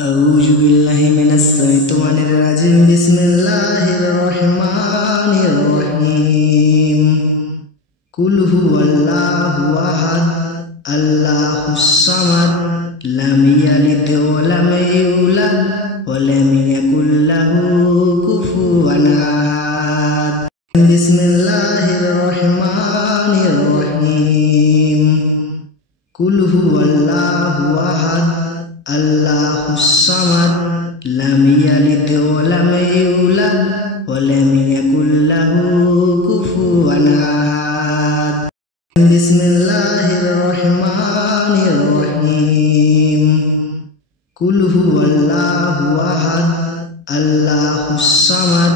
أعوذ بالله من الشيطان الرجيم بسم الله الرحمن الرحيم قل هو الله أحد الله الصمد لم يلد ولم يولد ولم يكن له كفوا أحد بسم الله الرحمن الرحيم قل هو الله أحد الله الصمد لم يلد ولم يولد ولم يكن له كفوا أحد بسم الله الرحمن الرحيم قل هو الله أحد الله الصمد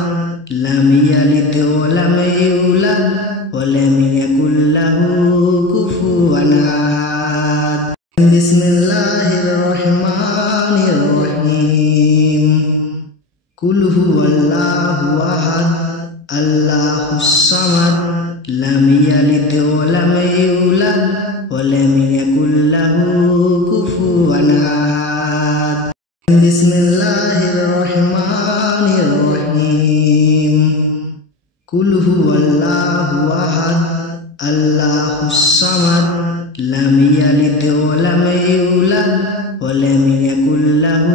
لم يلد ولم يولد ولم يكن له كفوا أحد بسم الله الرحمن الرحيم قل هو الله أحد الله الصمد لم يلد ولم يولد ولم يكن له كفوا أحد بسم الله الرحمن الرحيم قل هو الله أحد الله الصمد لم يلد ولم يولد ولم يكن له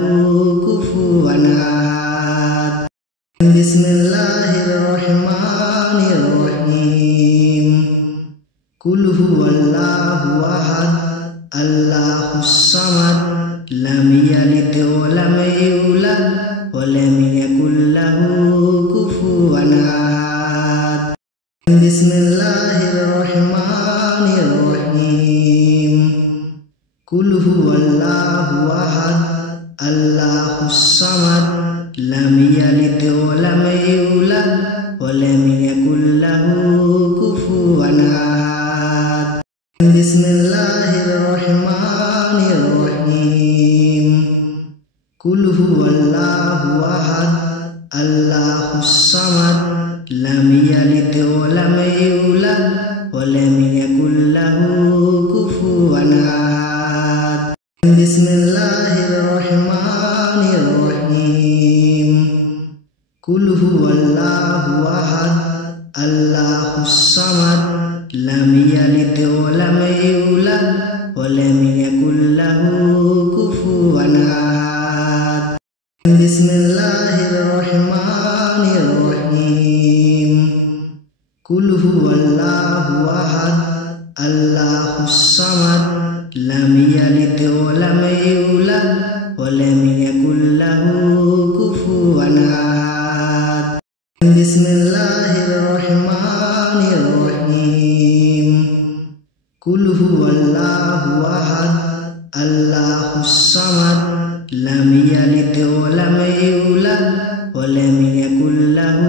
كفوا أحد بسم الله الرحمن الرحيم قل هو الله أحد الله الصمد لم يلد ولم يولد ولم يكن له كفوا أحد بسم الله الرحمن الرحيم قل هو الله أحد الله الصمد لم يلد ولم يولد ولم يكن له كفوا أحد بسم الله الرحمن الرحيم قل هو الله أحد الله الصمد لم يلد ولم يولد ولم يكن له كفوا أحد بسم الله الرحمن الرحيم قل هو الله أحد الله الصمد لم يلد ولم يولد ولم يكن له كفوا أحد بسم الله الرحمن الرحيم قل هو الله أحد الله الصمد لم يلد ولم يولد ولم يكن له كفوا أحد بسم الله الرحمن الرحيم قل هو الله أحد الله الصمد لم يلد ولم يولد ولم يكن له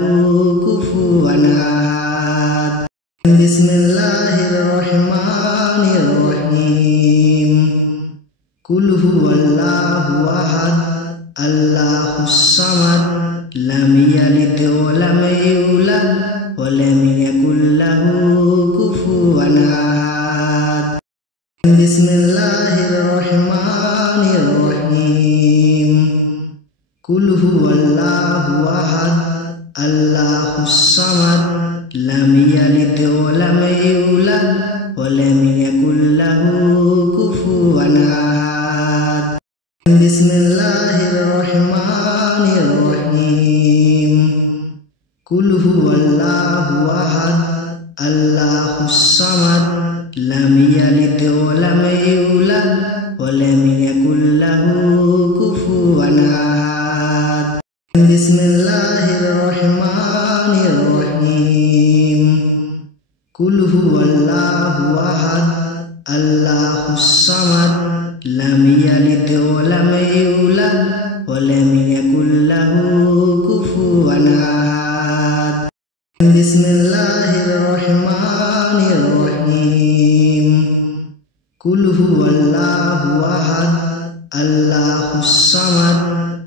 كفوا أحد بسم الله الرحمن الرحيم قل هو الله أحد الله الصمد لم يلد ولم يولد ولم يكن له كفوا أحد بسم الله الرحمن الرحيم قل هو الله أحد الله الصمد لم يلد ولم يولد ولم يكن له كفوا أحد بسم الله الرحمن الرحيم قل هو الله أحد الله الصمد لم يلد ولم يولد ولم يكن له كفوا أحد بسم الله الرحمن الرحيم قل هو الله أحد الله الصمد لم يلد ولم يولد ولم يكن له كفوا أحد بسم الله الرحمن الرحيم قل هو الله أحد الله الصمد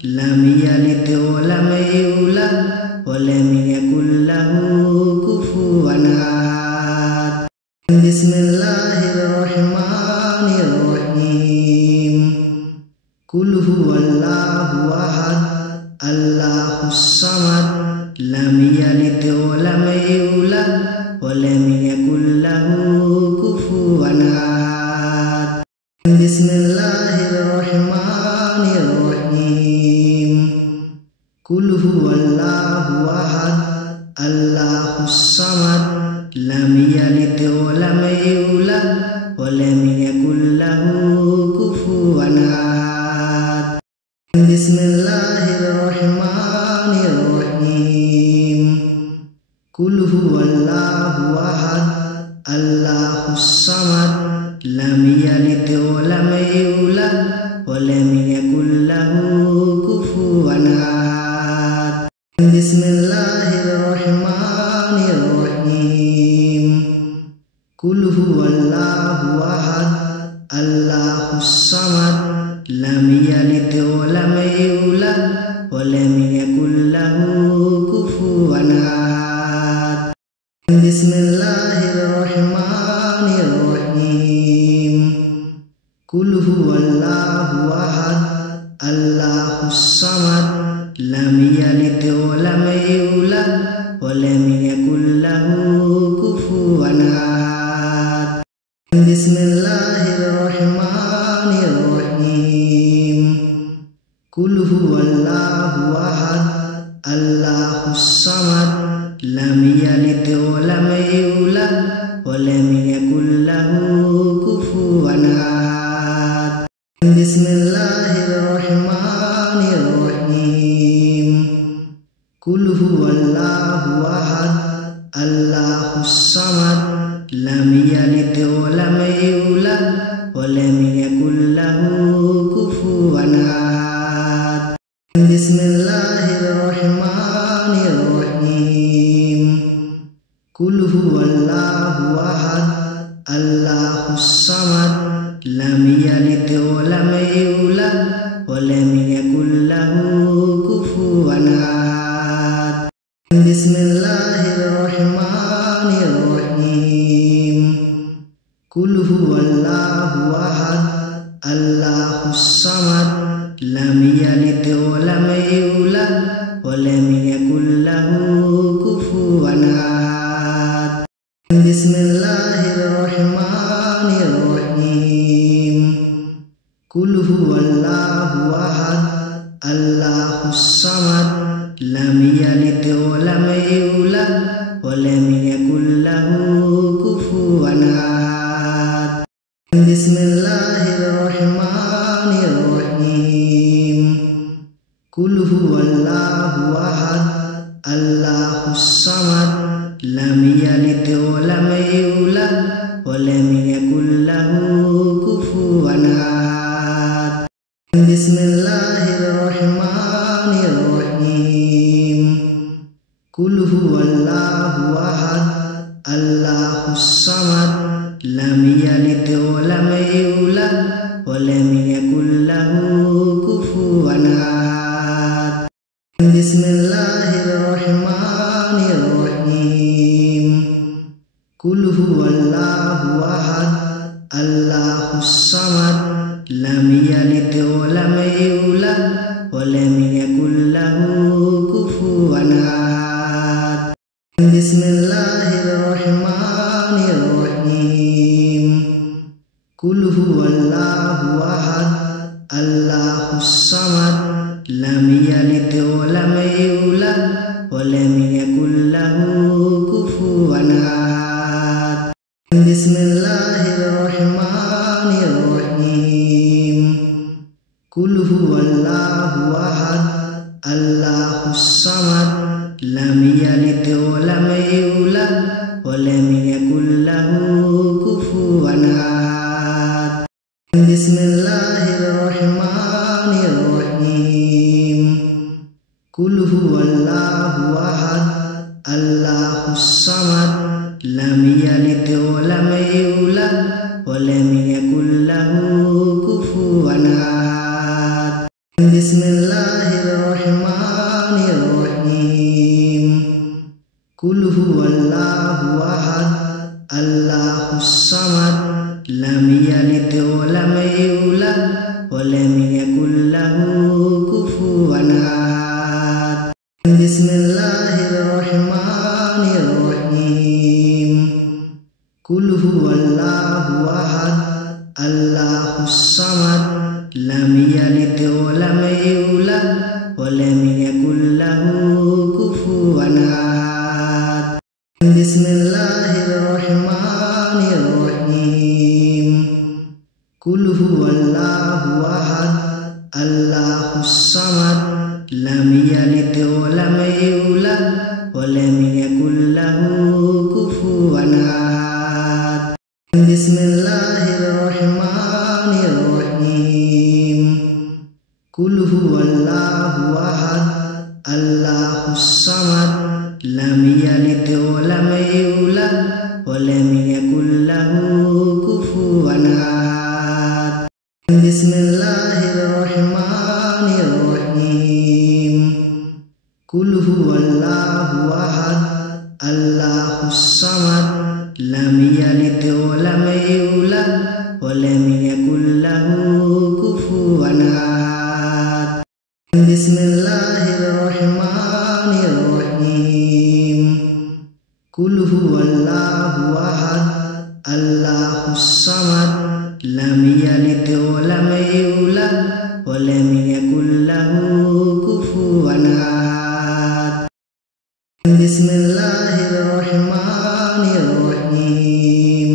لم يلد ولم يولد ولم يكن له كفوا أحد بسم الله الرحمن الرحيم কুল হুয়াল্লাহু আহাদ আল্লাহুস সামাদ লাম ইয়ালিদ ওয়া লাম ইউলাদ ওয়া লাম ইয়াকুল লাহু কুফুওয়ান আহাদ। বিসমিল্লাহির রহমানির রহিম। কুল হুয়াল্লাহু আহাদ আল্লাহুস সামাদ লাম ইয়ালিদ ওয়া লাম ইউলাদ ওয়া লাম ইয়াকুল লাহু কুফুওয়ান আহাদ। বিসমিল্লাহির রহমানির রহিম। কুল হুয়াল্লাহু আহাদ আল্লাহুস সামাদ লাম ইয়ালিদ ওয়া লাম ইউলাদ ওয়া লাম ইয়াকুল লাহু কুফুওয়ান আহাদ। বিসমিল্লাহির রহমানির রহিম। কুল হুয়াল্লাহু আহাদ আল্লাহুস সামাদ লাম ইয়ালিদ ওয়া লাম ইউলাদ ওয়া লাম ইয়াকুল লাহু কুফুওয়ান আহাদ। বিসমিল্লাহির রহমানির রহিম। কুল হুয়াল্লাহু আহাদ আল্লাহুস সামাদ লাম ইয়ালিদ ওয়া লাম ইউলাদ ওয়া লাম ইয়াকুল লাহু কুফুওয়ান আহাদ। বিসমিল্লাহির রহমানির রহিম। কুল হুয়াল্লাহু আহাদ আল্লাহুস সামাদ লাম ইয়ালিদ ওয়া লাম ইউলাদ ওয়া লাম ইয়াকুল লাহু কুফুওয়ান আহাদ। বিসমিল্লাহির রহমানির রহিম। কুল হুয়াল্লাহু আহাদ আল্লাহুস সামাদ লাম ইয়ালিদ ওয়া লাম ইউলাদ ওয়া লাম ইয়াকুল লাহু কুফুওয়ান আহাদ। বিসমিল্লাহির রহমানির রহিম। কুল হুয়াল্লাহু আহাদ আল্লাহুস সামাদ লাম ইয়ালিদ ওয়া লাম ইউলাদ ওয়া লাম ইয়াকুল লাহু কুফুওয়ান আহাদ। বিসমিল্লাহির রহমানির রহিম। কুল হুয়াল্লাহু আহাদ আল্লাহুস সামাদ লাম ইয়ালিদ ওয়া লাম ইউলাদ ওয়া লাম ইয়াকুল লাহু কুফুওয়ান আহাদ। বিসমিল্লাহির রহমানির রহিম। কুল হুয়াল্লাহু আহাদ আল্লাহুস সামাদ লাম ইয়ালিদ ওয়া লাম ইউলাদ ওয়া লাম ইয়াকুল লাহু কুফুওয়ান আহাদ। বিসমিল্লাহির রহমানির রহিম। কুল হুয়াল্লাহু আহাদ আল্লাহুস সামাদ লাম ইয়ালিদ ওয়া লাম ইউলাদ ওয়া লাম ইয়াকুল লাহু কুফুওয়ান আহাদ। বিসমিল্লাহির রহমানির রহিম। কুল হুয়াল্লাহু আহাদ আল্লাহুস সামাদ লাম ইয়ালিদ ওয়া লাম ইউলাদ ওয়া লাম ইয়াকুল লাহু কুফুওয়ান আহাদ। বিসমিল্লাহির রহমানির রহিম। কুল হুয়াল্লাহু আহাদ আল্লাহুস সামাদ লাম ইয়ালিদ ওয়া লাম ইউলাদ ওয়া লাম ইয়াকুল লাহু কুফুওয়ান আহাদ। বিসমিল্লাহির রহমানির রহিম। কুল হুয়াল্লাহু আহাদ আল্লাহুস সামাদ লাম ইয়ালিদ ওয়া লাম ইউলাদ ওয়া লাম ইয়াকুল লাহু কুফুওয়ান আহাদ। বিসমিল্লাহির রহমানির রহিম। কুল হুয়াল্লাহু আহাদ আল্লাহুস সামাদ লাম ইয়ালিদ ওয়া লাম ইউলাদ ওয়া লাম ইয়াকুল লাহু কুফুওয়ান আহাদ। বিসমিল্লাহির রহমানির রহিম। কুল হুয়াল্লাহু আহাদ আল্লাহুস সামাদ লাম ইয়ালিদ ওয়া লাম ইউলাদ ওয়া লাম ইয়াকুল লাহু কুফুওয়ান আহাদ। বিসমিল্লাহির রহমানির রহিম। কুল হুয়াল্লাহু আহাদ আল্লাহুস সামাদ লাম ইয়ালিদ ওয়া লাম ইউলাদ ওয়া লাম ইয়াকুল Bismillahirrahmanirrahim. Qul huwallahu ahad, Allahus samad, lam yalid wa lam yulad wa lam yakul lahu kufuwan ahad. Bismillahirrahmanirrahim. Qul huwallahu ahad, Allahus samad, lam yalid wa lam yulad wa lam yakul lahu kufuwan ahad. Bismillahirrahmanirrahim. Qul huwallahu ahad, Allahus samad, lam yalid wa lam yulad wa lam yakul lahu kufuwan ahad. Bismillahirrahmanirrahim. Qul huwallahu ahad, Allahus samad, lam yalid wa lam yulad wa lam yakul lahu kufuwan ahad. Bismillahirrahmanirrahim. Qul huwallahu ahad, Allahus samad, lam yalid wa lam yulad wa lam yakul lahu kufuwan ahad. Bismillahirrahmanirrahim.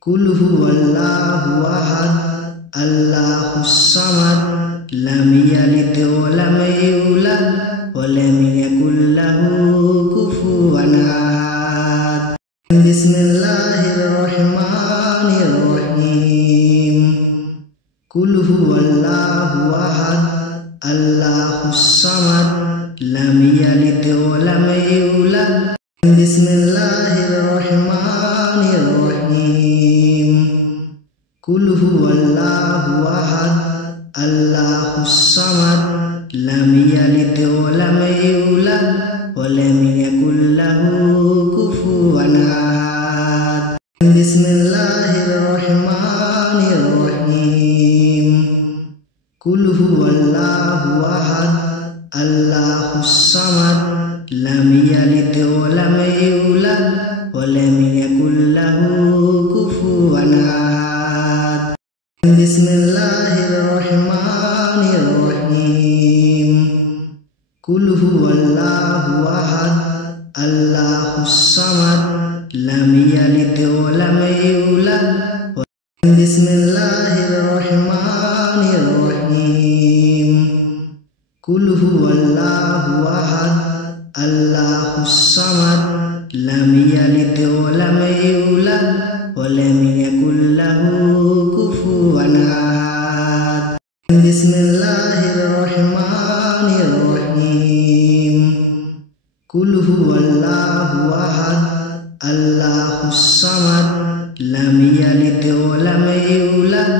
Qul huwallahu ahad, Allahus samad, lam yalid wa lam yulad wa lam yakul lahu kufuwan ahad. Bismillahirrahmanirrahim. Qul huwallahu ahad, Allahus samad, lam yalid wa lam yulad. Bismillahirrahmanirrahim. Qul huwallahu ahad, Allahus samad, lam yalid wa lam yulad wa lam yakul lahu kufuwan ahad. Bismillahirrahmanirrahim. Qul huwallahu ahad, Allahus samad, lam yalid wa lam yulad wa lam yakul lahu kufuwan ahad. Bismillahirrahmanirrahim. Qul huwallahu ahad, Allahus samad, lam yalid wa lam yulad. Bismillahirrahmanirrahim. Qul huwallahu ahad, Allahus samad, lam yalid wa lam yulad wa lam yakul lahu kufuwan ahad. Bismillahirrahmanirrahim. Qul huwallahu ahad, Allahus samad, lam yalid wa lam yulad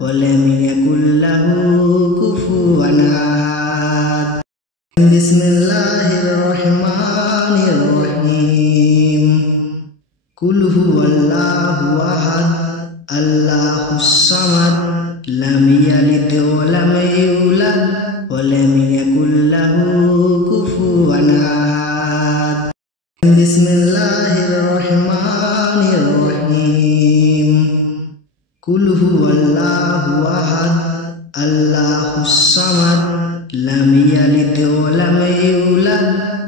wa lam yakul lahu kufuwan ahad. Bismillahirrahmanirrahim. Qul huwallahu ahad, Allahus samad, lam yalid wa lam yulad wa lam yakul lahu kufuwan ahad. Bismillahirrahmanirrahim. Qul huwallahu ahad, Allahus samad, lam yalid wa lam yulad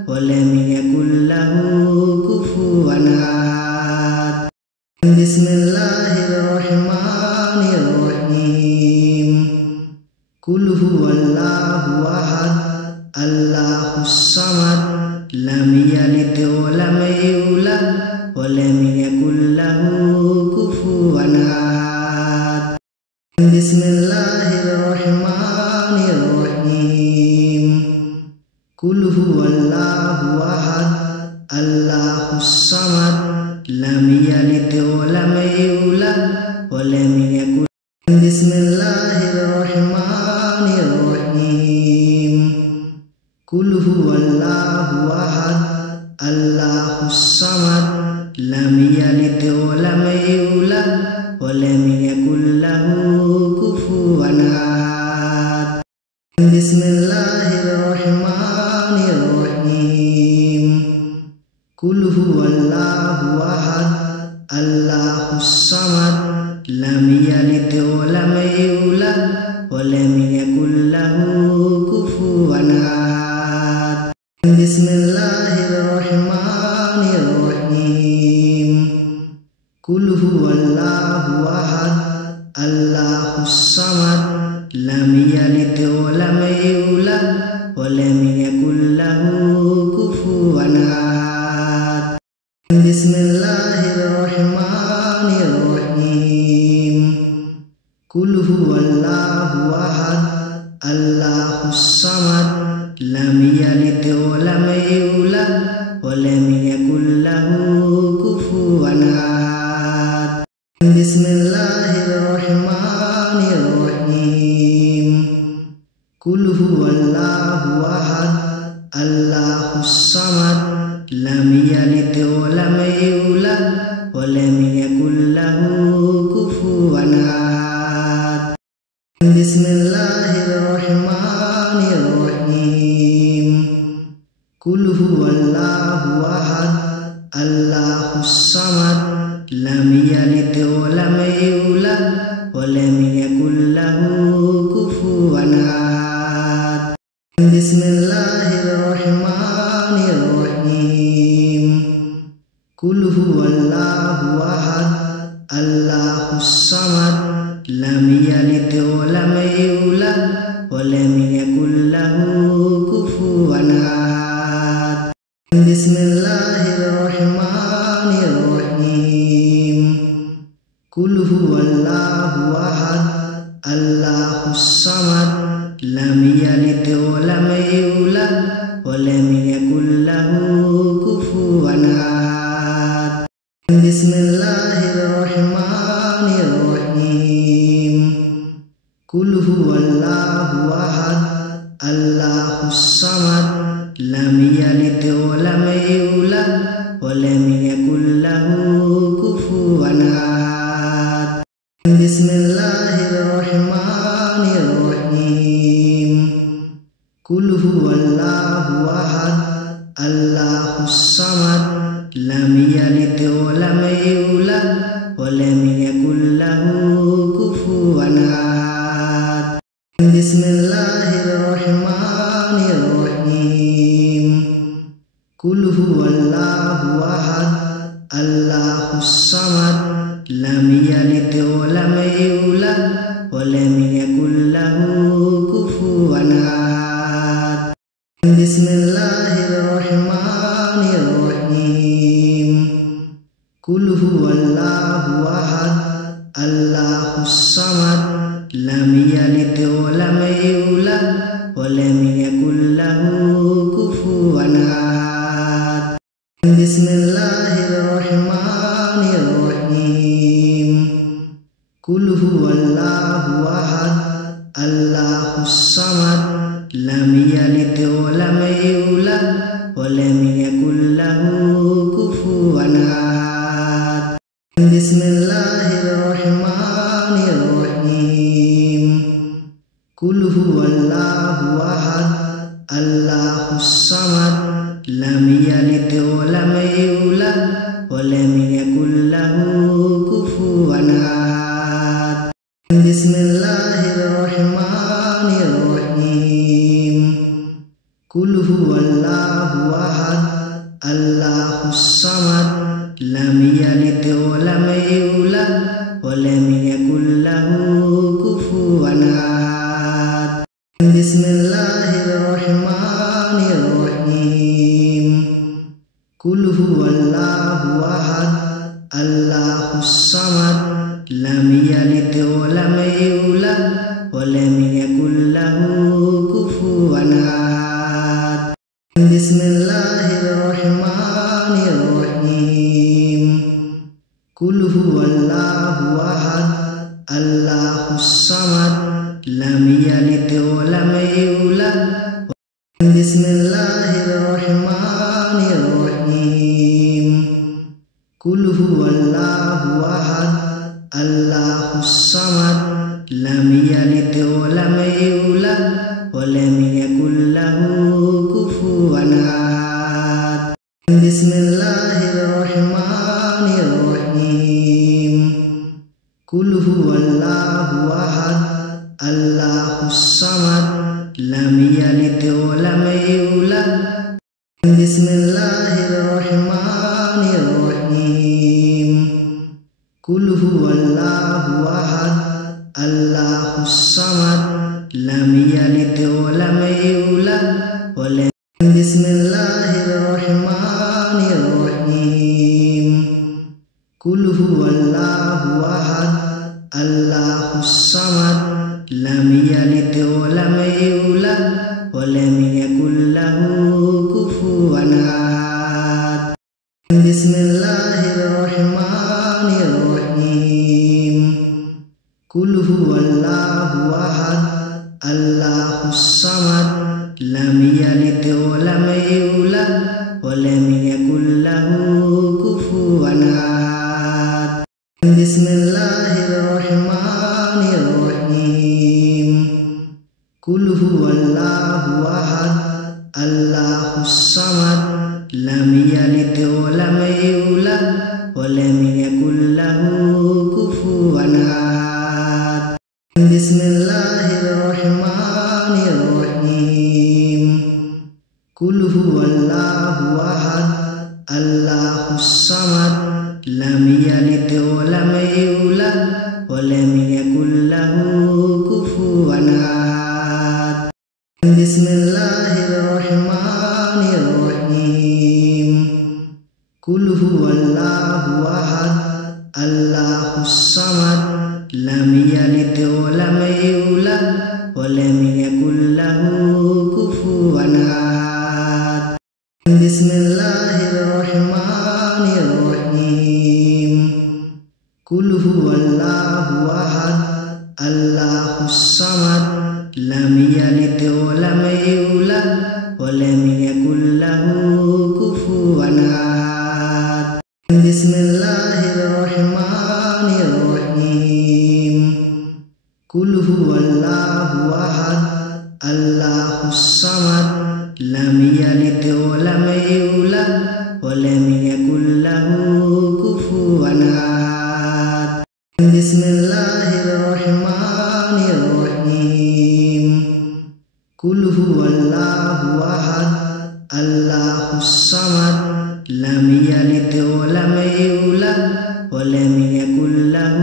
wa lam yakul lahu kufuwan ahad. Bismillahirrahmanirrahim. Qul huwallahu ahad, Allahus samad, lam yalid wa lam yulad wa lam yakul lahu kufuwan ahad. Bismillahirrahmanirrahim. Qul huwallahu ahad, Allahus samad, lam yalid wa lam yulad wa lam yakul. Bismillahirrahmanirrahim. Qul huwallahu ahad, Allahus samad, lam yalid wa lam yulad wa lam yakul lahu kufuwan ahad. Bismillahirrahmanirrahim. قل هو الله أحد الله الصمد لم يلد ولم يولد ولم يكن له كفوا أحد بسم الله الرحمن الرحيم قل هو الله أحد الله الصمد لم يلد ولم يولد ولم يكن له كفوا أحد بسم الله الرحمن الرحيم قل هو الله أحد الله الصمد لم يلد ولم يولد ولم يكن له كفوا أحد بسم الله الرحمن الرحيم قل هو الله أحد الله الصمد لم يلد ولم يولد ولم يكن له كفوا أحد بسم الله الرحمن الرحيم قل هو الله أحد الله الصمد لم يلد ولم يولد ولم يكن له كفوا أحد بسم الله الرحمن الرحيم قل هو الله أحد الله الصمد لم يلد ولم يولد ولم يكن له كفوا أحد بسم الله الرحمن الرحيم قل هو الله أحد الله الصمد لم يلد ولم يولد ولم يكن له كفوا أحد بسم الله الرحمن الرحيم قل هو الله أحد الله الصمد لم يلد ولم يولد ولم يكن له كفوا أحد بسم الله الرحمن الرحيم قل هو الله أحد الله الصمد لم يلد ولم يولد ولم يكن له كفوا أحد بسم الله الرحمن الرحيم قل هو الله أحد الله الصمد لم يلد ولم يولد ولم يكن له كفوا أحد بسم الله الرحمن الرحيم قل هو الله أحد الله الصمد لم يلد ولم يولد ولم يكن له كفوا أحد بسم الله الرحمن الرحيم قل هو الله أحد الله الصمد لم يلد ولم يولد ولم يكن له كفوا أحد بسم الله الرحمن الرحيم قل هو الله أحد الله الصمد لم يلد ولم يولد ولم يكن له كفوا أحد بسم الله الرحمن الرحيم قل هو الله أحد الله الصمد لم يلد ولم يولد ولم يكن له كفوا أحد بسم الله الرحمن الرحيم قل هو الله أحد الله الصمد لم يلد ولم يولد ولم يكن له كفوا أحد بسم الله الرحمن الرحيم قل هو الله أحد الله الصمد لم يلد ولم يولد بسم الله الرحمن الرحيم قل هو الله أحد الله الصمد لم يلد ولم يولد ولم يكن له كفوا أحد بسم الله لم يلد ولم يولد بسم الله الرحمن الرحيم قل هو الله أحد الله الصمد لم يلد ولم يولد بسم الله الرحمن الرحيم قل هو الله أحد الله الصمد لم يلد ولم يولد ولم يكن له كفوا أحد بسم الله الرحمن الرحيم قل هو الله أحد الله الصمد لم يلد ولم يولد ولم يكن له كفوا أحد بسم الله الرحمن الرحيم قل هو الله أحد الله الصمد لم يلد ولم يولد ولم يكن له كفوا أحد بسم الله الرحمن الرحيم قل هو الله أحد الله الصمد لم يلد ولم يولد ولم يكن له كفوا أحد بسم الله الرحمن الرحيم قل هو الله أحد الله الصمد لم يلد ولم يولد ولم يكن له كفوا أحد بسم الله الرحمن الرحيم قل هو الله أحد الله الصمد لم يلد ولم يولد ولم يكن له كفوا أحد بسم الله الرحمن الرحيم قل هو الله أحد الله الصمد لم يلد ولم يولد ولم يكن له كفوا أحد بسم الله الرحمن الرحيم قل هو الله أحد الله الصمد لم يلد ولم يولد ولم يكن له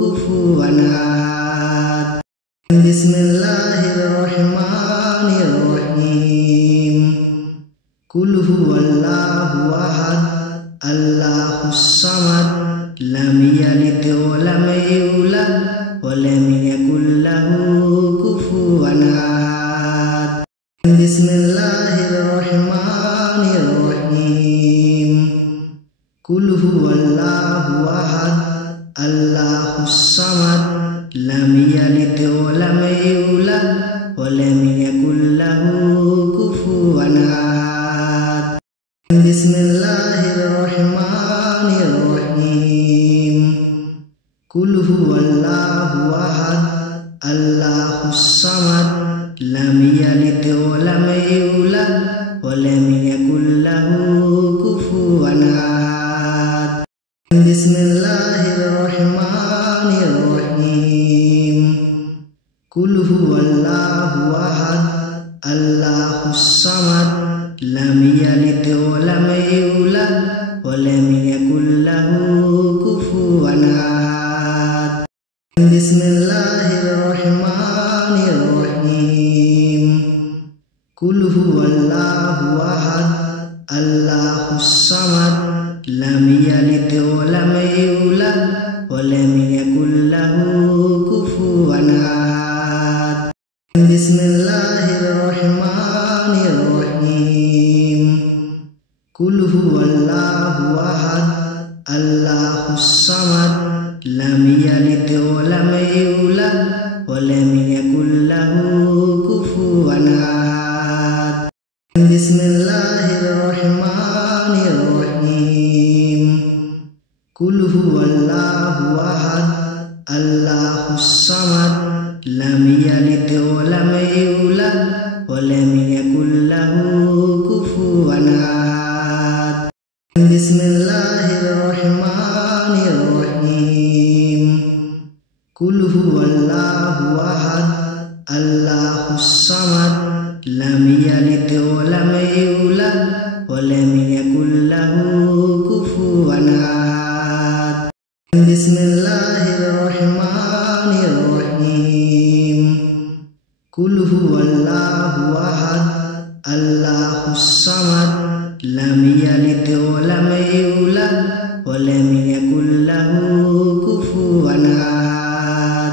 كفوا أحد بسم الله الرحمن الرحيم قل هو الله أحد الله الصمد لم يلد ولم يولد ولم يكن له كفوا أحد بسم الله الرحمن الرحيم قل هو الله أحد الله الصمد لم يلد ولم يولد ولم يكن له كفوا أحد بسم الله الرحمن الرحيم قل هو الله أحد الله الصمد لم يلد ولم يولد ولم يكن له كفوا أحد بسم الله الرحمن الرحيم قل هو الله أحد الله الصمد لم يلد ولم يولد ولم يكن له كفوا أحد بسم الله الرحمن الرحيم قل هو الله أحد الله الصمد لم يلد ولم يولد ولم يكن له كفوا أحد بسم الله الرحمن الرحيم قل هو الله أحد الله الصمد لم يلد ولم يولد ولم يكن له كفوا أحد بسم الله الرحمن الرحيم قل هو الله أحد الله الصمد لم يلد ولم يولد ولم يكن له كفوا أحد بسم الله الرحمن الرحيم قل هو الله أحد الله الصمد الصمد لم يلد ولم يولد ولم يكن له كفوا أحد. بسم الله الرحمن الرحيم. قل هو الله أحد الله الصمد لم يلد ولم يولد ولم يكن له كفوا أحد.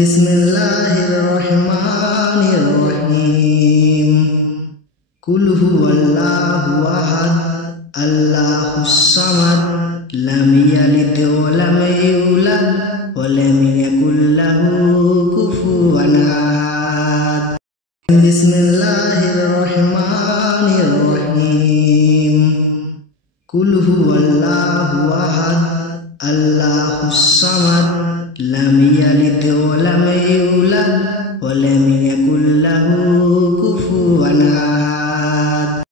بسم الله الرحمن الرحيم. قل هو الله أحد الله الصمد لم يلد ولم يولد ولم يكن له كفوا أحد. بسم الله الرحمن الرحيم. قل هو الله أحد الله الصمد لم يلد ولم يولد ولم يكن له كفوا أحد.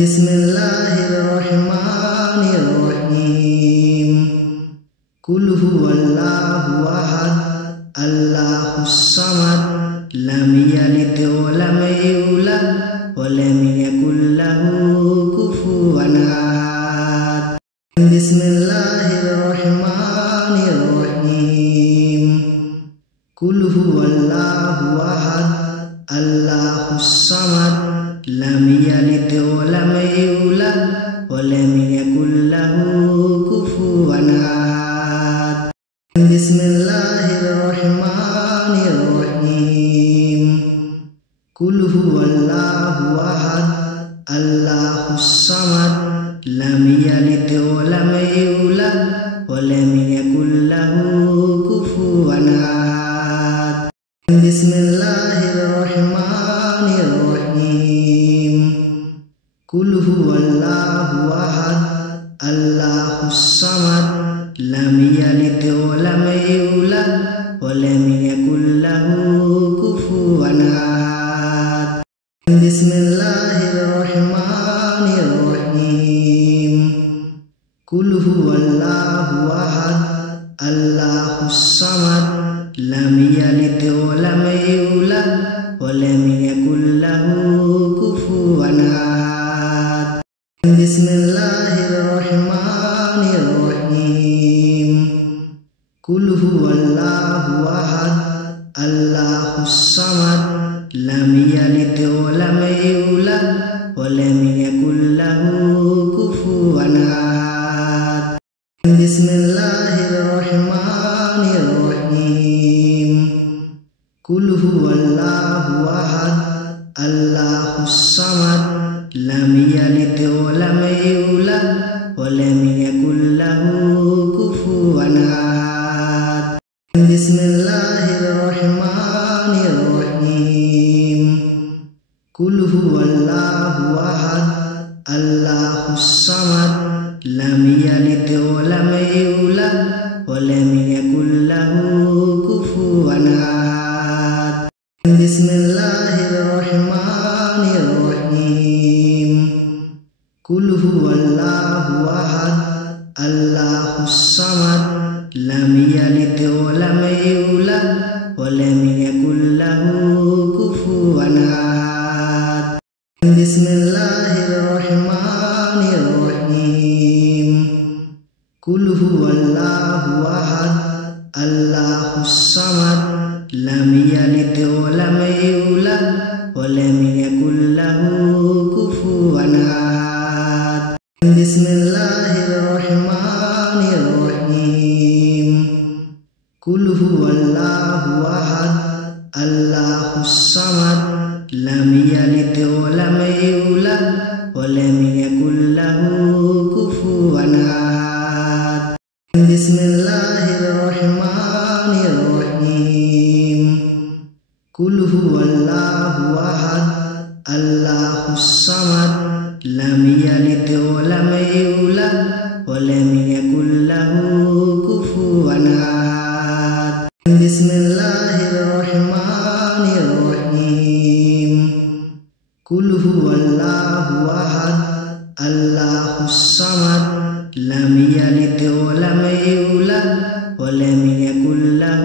بسم الله الرحمن الرحيم. قل هو الله أحد الله الصمد لم يلد ولم يولد ولم يكن له كفوا أحد. بسم الله الرحمن الرحيم. قل هو الله أحد الله الصمد لم يلد ولم يولد ولم يكن له كفوا أحد. بسم الله الرحمن الرحيم. قل هو الله أحد الله الصمد لم يلد ولم يولد ولم يكن له كفوا أحد. بسم الله الرحمن الرحيم. قل هو الله أحد الله الصمد لم يلد ولم يولد ولم يكن له كفوا أحد. بسم الله الرحمن الرحيم. قل هو الله أحد الله الصمد لم يلد ولم يولد ولم يكن له كفوا أحد. بسم الله الرحمن الرحيم. قل هو الله أحد الله الصمد لم يلد ولم يولد ولم يكن له كفوا أحد. بسم الله الرحمن الرحيم. قل هو الله أحد الله الصمد لم يلد ولم يولد ولم يكن له كفوا أحد. بسم الله الرحمن الرحيم. قل هو الله أحد الله الصمد لم يلد ولم يولد ولم يكن له كفوا أحد. بسم الله الرحمن الرحيم. قل هو الله أحد الله الصمد لم يلد ولم يولد ولم يكن له كفوا أحد. بسم الله الرحمن الرحيم. قل هو الله أحد الله الصمد لم يلد ولم يولد ولم يكن له كفوا أحد. بسم الله الرحمن الرحيم. قل هو الله أحد الله الصمد لم يلد ولم يولد ولم يكن له كفوا أحد. بسم الله الرحمن الرحيم. قل هو الله أحد الله الصمد لم يلد ولم يولد ولم يكن له كفوا أحد. بسم الله الرحمن الرحيم. قل هو الله أحد الله الصمد لم يلد ولم يولد ولم يكن له